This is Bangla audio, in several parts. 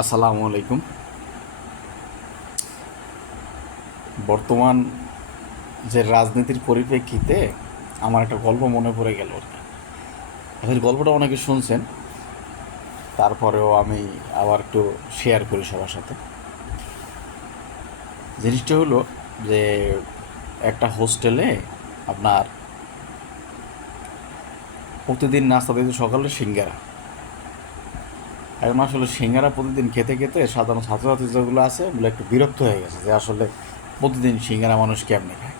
আসসালামু আলাইকুম। বর্তমান যে রাজনীতির পরিপ্রেক্ষিতে আমার একটা গল্প মনে পড়ে গেল আর কি। আসলে গল্পটা অনেকে শুনছেন, তারপরেও আমি আবার একটু শেয়ার করি সবার সাথে। জিনিসটা হলো যে একটা হোস্টেলে আপনার প্রতিদিন নাস্তা দিত সকালে সিঙ্গারা। এখন আসলে সিঙ্গারা প্রতিদিন খেতে খেতে সাধারণ ছাত্রছাত্রী যেগুলো আছে ওগুলো একটু বিরক্ত হয়ে গেছে যে আসলে প্রতিদিন সিঙ্গারা মানুষ কেমনে খায়।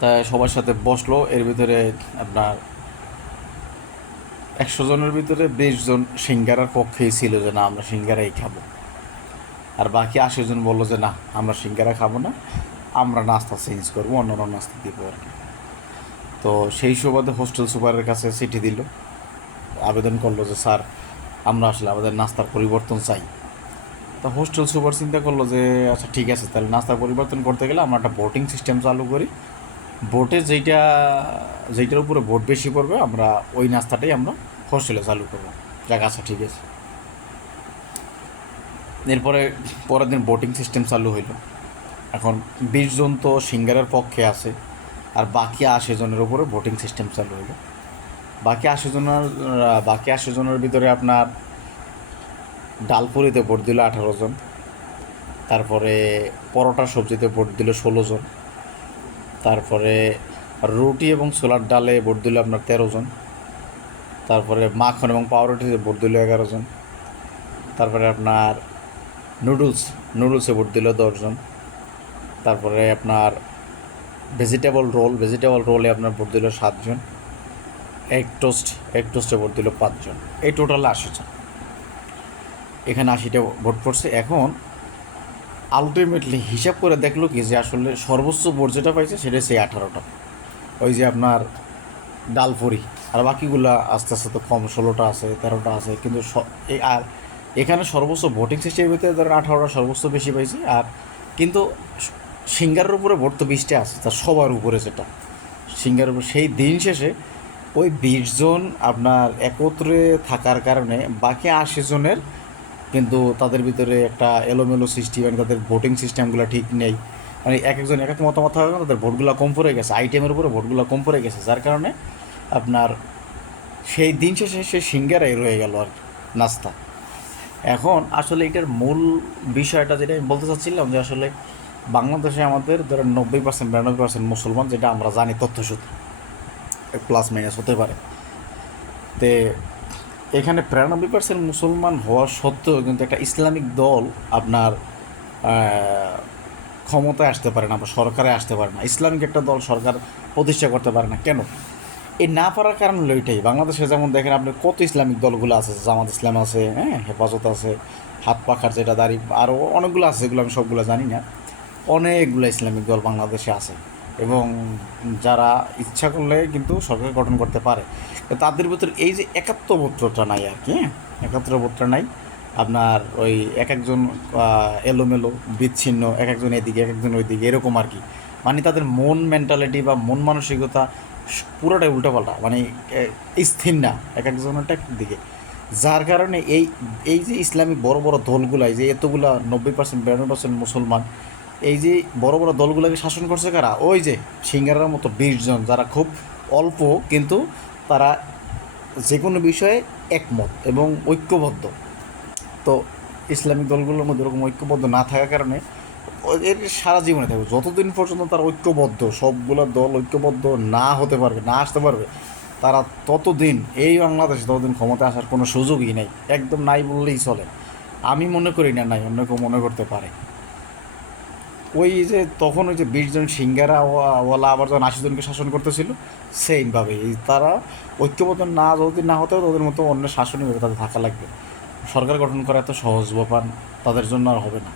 তাই সবার সাথে বসলো। এর ভিতরে আপনার 100 জনের ভিতরে 20 জন সিঙ্গারার পক্ষেই ছিল যে না আমরা সিঙ্গারাই খাবো, আর বাকি 80 জন বললো যে না আমরা সিঙ্গারা খাবো না, আমরা নাস্তা চেঞ্জ করবো, অন্য অন্য নাস্তা দিব আর কি। তো সেই সুবাদে হোস্টেল সুপারের কাছে চিঠি দিল, আবেদন করলো যে স্যার আমরা আসলে আমাদের নাস্তার পরিবর্তন চাই। তা হোস্টেল সুপার চিন্তা করলো যে আচ্ছা ঠিক আছে, তাহলে নাস্তা পরিবর্তন করতে গেলে আমরা একটা ভোটিং সিস্টেম চালু করি। ভোটে যেইটার উপরে ভোট বেশি পড়বে আমরা ওই নাস্তাটাই আমরা হোস্টেলে চালু করবো। যাক আচ্ছা ঠিক আছে। এরপরে পরের দিন ভোটিং সিস্টেম চালু হইল। এখন 20 জন তো সিঙ্গারের পক্ষে আছে, আর বাকি 80 জনের উপরে ভোটিং সিস্টেম চালু হইল। বাকি 80 জনের ভিতরে আপনার ডালপুরিতে ভোট দিল 18 জন, তারপরে পরোটা সবজিতে ভোট দিল 16 জন, তারপরে রুটি এবং ছোলার ডালে ভোট দিল আপনার 13 জন, তারপরে মাখন এবং পাউরুটিতে ভোট দিল 11 জন, তারপরে আপনার নুডলসে ভোট দিল 10 জন, তারপরে আপনার ভেজিটেবল রোলে আপনার ভোট দিল 7 জন, এগ টোস্টে ভোট দিল 5 জন। এই টোটাল 80 জন। এখানে 80টা ভোট পড়ছে। এখন আলটিমেটলি হিসাব করে দেখলো কি যে আসলে সর্বোচ্চ ভোট যেটা পাইছে সেটা সেই 18টা, ওই যে আপনার ডালপুরি। আর বাকিগুলা আস্তে আস্তে তো কম, 16টা আছে, 13টা আছে, কিন্তু আর এখানে সর্বোচ্চ ভোটিং সিস্টেমের ভিতরে ধরেন 18টা সর্বোচ্চ বেশি পাইছে। আর কিন্তু সিঙ্গারের উপরে ভোট তো 20টা আছে, তার সবার উপরে যেটা সিঙ্গারের উপরে। সেই দিন শেষে ওই 20 জন আপনার একত্রে থাকার কারণে বাকি 80 জনের কিন্তু তাদের ভিতরে একটা এলোমেলো সৃষ্টি, মানে তাদের ভোটিং সিস্টেমগুলো ঠিক নেই। মানে এক একজন এক এক মতামত থাকার কারণে তাদের ভোটগুলো কম পড়ে গেছে, আইটেমের উপরে ভোটগুলো কম পড়ে গেছে, যার কারণে আপনার সেই দিন শেষে সে সিঙ্গারাই রয়ে গেল আর কি, নাস্তা। এখন আসলে এটার মূল বিষয়টা যেটা আমি বলতে চাচ্ছিলাম যে আসলে বাংলাদেশে আমাদের ধরেন 90% 92% মুসলমান, যেটা আমরা জানি তথ্যসূত্র, প্লাস মাইনাস হতে পারে। তে এখানে 93% মুসলমান হওয়া সত্ত্বেও কিন্তু একটা ইসলামিক দল আপনার ক্ষমতায় আসতে পারে না বা সরকারে আসতে পারে না, ইসলামিক একটা দল সরকার প্রতিষ্ঠা করতে পারে না। কেন? এই না পারার কারণ হলো এটাই। বাংলাদেশে যেমন দেখেন আপনি কত ইসলামিক দলগুলো আছে, জামাত ইসলাম আছে, হ্যাঁ, হেফাজত আছে, হাত পাখার যেটা দাঁড়ি, আরও অনেকগুলো আছে, যেগুলো আমি সবগুলো জানি না। অনেকগুলো ইসলামিক দল বাংলাদেশে আছে, এবং যারা ইচ্ছা করলে কিন্তু সরকার গঠন করতে পারে। তো তাদের ভিতরে এই যে একাত্মবোধটা নাই আর কি, হ্যাঁ, একাত্মবোধটা নাই। আপনার ওই এক একজন এলোমেলো বিচ্ছিন্ন, এক একজন এদিকে এক একজন ওইদিকে, এরকম আর কি। মানে তাদের মন মেন্টালিটি বা মন মানসিকতা পুরোটাই উল্টোপাল্টা, মানে স্থির না, এক একজনের দিকে। যার কারণে এই এই যে ইসলামিক বড় বড় দলগুলো, এই যে এতগুলা 90% 92% মুসলমান, এই যে বড় বড় দলগুলোকে শাসন করছে কারা? ওই যে সিঙ্গারার মতো 20 জন, যারা খুব অল্প কিন্তু তারা যে কোনো বিষয়ে একমত এবং ঐক্যবদ্ধ। তো ইসলামিক দলগুলোর মধ্যে এরকম ঐক্যবদ্ধ না থাকার কারণে এর সারা জীবনে থাকবে, যতদিন পর্যন্ত তারা ঐক্যবদ্ধ, সবগুলো দল ঐক্যবদ্ধ না হতে পারবে, না আসতে পারবে, তারা ততদিন এই বাংলাদেশে ততদিন ক্ষমতায় আসার কোনো সুযোগই নেই, একদম নাই বললেই চলে। আমি মনে করি না নাই, অন্য কেউ মনে করতে পারে। ওই যে তখন ওই যে 20 জন সিঙ্গারাওয়ালা আবার যখন 80 জনকে শাসন করতেছিল, সেইমভাবে তারা ঐক্যবদ্ধ না যতদিন না হতে হবে ততদিন মতো অন্য শাসনই তাদের থাকা লাগবে। সরকার গঠন করা এত সহজ ব্যাপার তাদের জন্য আর হবে না।